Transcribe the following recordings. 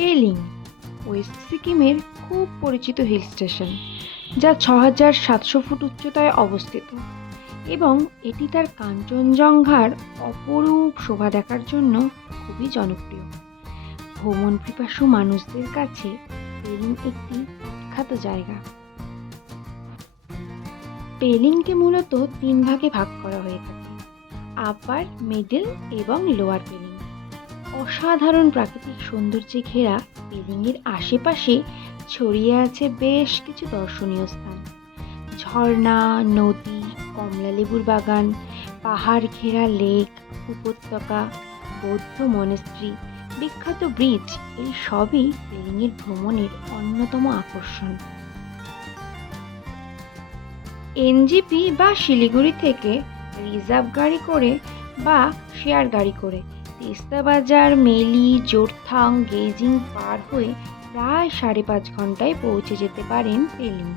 Pelling West সিকিমের খুব পরিচিত হিল স্টেশন, যা ৬,৭০০ ফুট উচ্চতায় অবস্থিত এবং এটি তার কাঞ্চনজঙ্ঘার অপরূপ শোভা দেখার জন্য খুবই জনপ্রিয়। ভ্রমণ পিপাসু মানুষদের কাছে পেলিং একটি বিখ্যাত জায়গা। পেলিংকে মূলত ৩ ভাগে ভাগ করা হয়ে থাকে: আপার, মিডল এবং লোয়ার পেলিং। অসাধারণ প্রাকৃতিক সৌন্দর্যে ঘেরা পেলিংয়ের আশেপাশে ছড়িয়ে আছে বেশ কিছু দর্শনীয় স্থান: ঝর্ণা, নদী, কমলালেবুর বাগান, পাহাড় ঘেরা লেক, উপত্যকা, বৌদ্ধ মনেস্ট্রি, বিখ্যাত ব্রিজ, এই সবই পেলিংয়ের ভ্রমণের অন্যতম আকর্ষণ। এনজিপি বা শিলিগুড়ি থেকে রিজার্ভ গাড়ি করে বা শেয়ার গাড়ি করে তিস্তা বাজার, মেলি, জোরথাং, গেজিং পার হয়ে প্রায় ৫.৫ ঘন্টায় পৌঁছে যেতে পারেন পেলিং।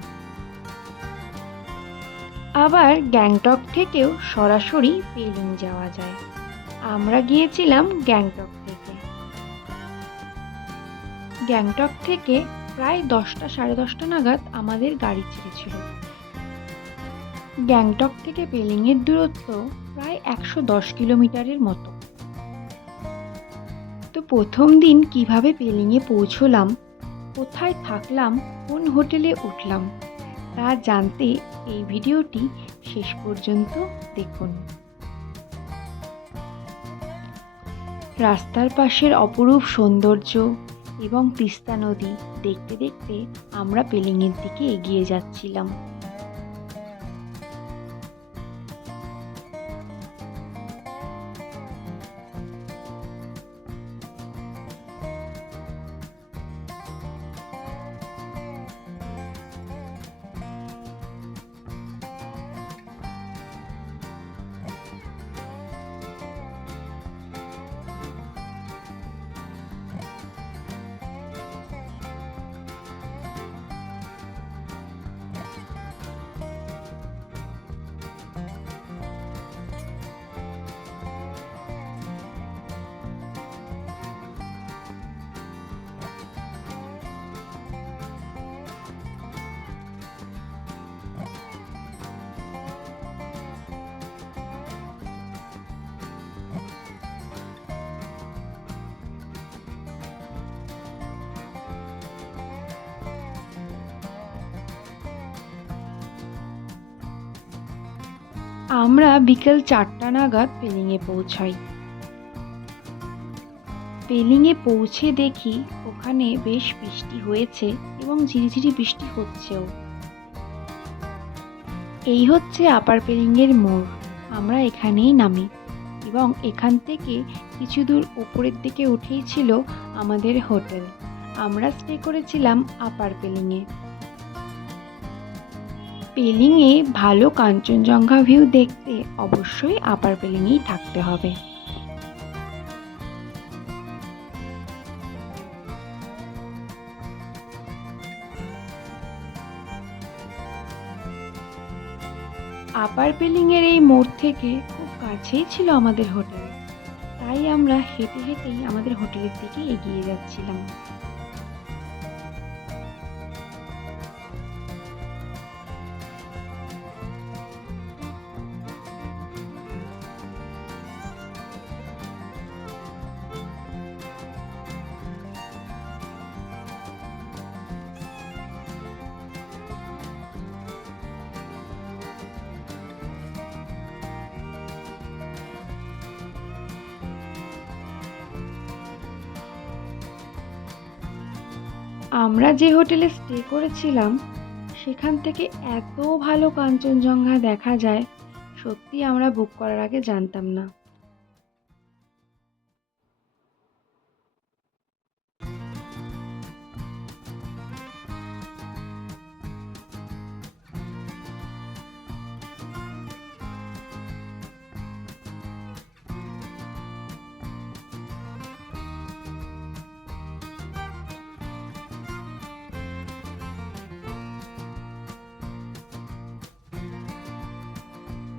আবার গ্যাংটক থেকেও সরাসরি পেলিং যাওয়া যায়। আমরা গিয়েছিলাম গ্যাংটক থেকে। গ্যাংটক থেকে প্রায় ১০টা, ১০:৩০ নাগাদ আমাদের গাড়ি ছেড়েছিল। গ্যাংটক থেকে পেলিংয়ের দূরত্ব প্রায় ১১০ কিলোমিটারের মতো। তো প্রথম দিন কিভাবে পেলিংয়ে পৌঁছলাম, কোথায় থাকলাম, কোন হোটেলে উঠলাম, তা জানতে এই ভিডিওটি শেষ পর্যন্ত দেখুন। রাস্তার পাশের অপরূপ সৌন্দর্য এবং তিস্তা নদী দেখতে দেখতে আমরা পেলিংয়ের দিকে এগিয়ে যাচ্ছিলাম। আমরা বিকেল ৪টা নাগাদ পেলিংয়ে পৌঁছাই। পেলিংয়ে পৌঁছে দেখি ওখানে বেশ বৃষ্টি হয়েছে এবং ঝিরিঝিরি বৃষ্টি হচ্ছেও। এই হচ্ছে আপার পেলিংয়ের মোড়। আমরা এখানেই নামি এবং এখান থেকে কিছু দূর উপরের দিকে উঠেই ছিল আমাদের হোটেল। আমরা স্টে করেছিলাম আপার পেলিংয়ে। পেলিংয়ে ভালো কাঞ্চনজঙ্ঘা ভিউ দেখতে অবশ্যই আপার পেলিংয়েই থাকতে হবে। আপার পেলিংয়ের এই মোড় থেকে খুব কাছেই ছিল আমাদের হোটেল, তাই আমরা হেঁটে হেঁটেই আমাদের হোটেলের দিকে এগিয়ে যাচ্ছিলাম। আমরা যে হোটেলে স্টে করেছিলাম সেখান থেকে এত ভালো কাঞ্চনজঙ্ঘা দেখা যায়, সত্যি আমরা বুক করার আগে জানতাম না।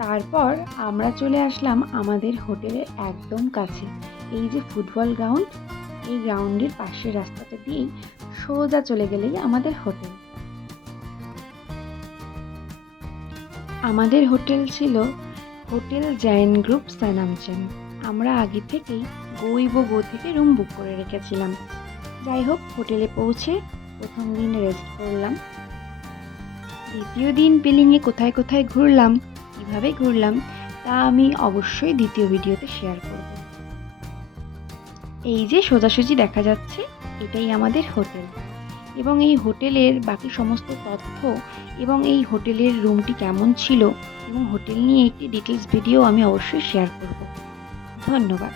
তারপর আমরা চলে আসলাম আমাদের হোটেলের একদম কাছে, এই যে ফুটবল গ্রাউন্ড, এই গ্রাউন্ডের পাশের রাস্তাটা দিয়েই সোজা চলে গেলেই আমাদের হোটেল। আমাদের হোটেল ছিল হোটেল জৈন গ্রুপ সানামচান। আমরা আগে থেকেই গো থেকে রুম বুক করে রেখেছিলাম। যাই হোক, হোটেলে পৌঁছে প্রথম দিন রেস্ট করলাম। দ্বিতীয় দিন পেলিংয়ে কোথায় কোথায় ঘুরলাম, কীভাবে ঘুরলাম, তা আমি অবশ্যই দ্বিতীয় ভিডিওতে শেয়ার করব। এই যে সোজাসুজি দেখা যাচ্ছে, এটাই আমাদের হোটেল, এবং এই হোটেলের বাকি সমস্ত তথ্য এবং এই হোটেলের রুমটি কেমন ছিল এবং হোটেল নিয়ে একটি ডিটেলস ভিডিও আমি অবশ্যই শেয়ার করব। ধন্যবাদ।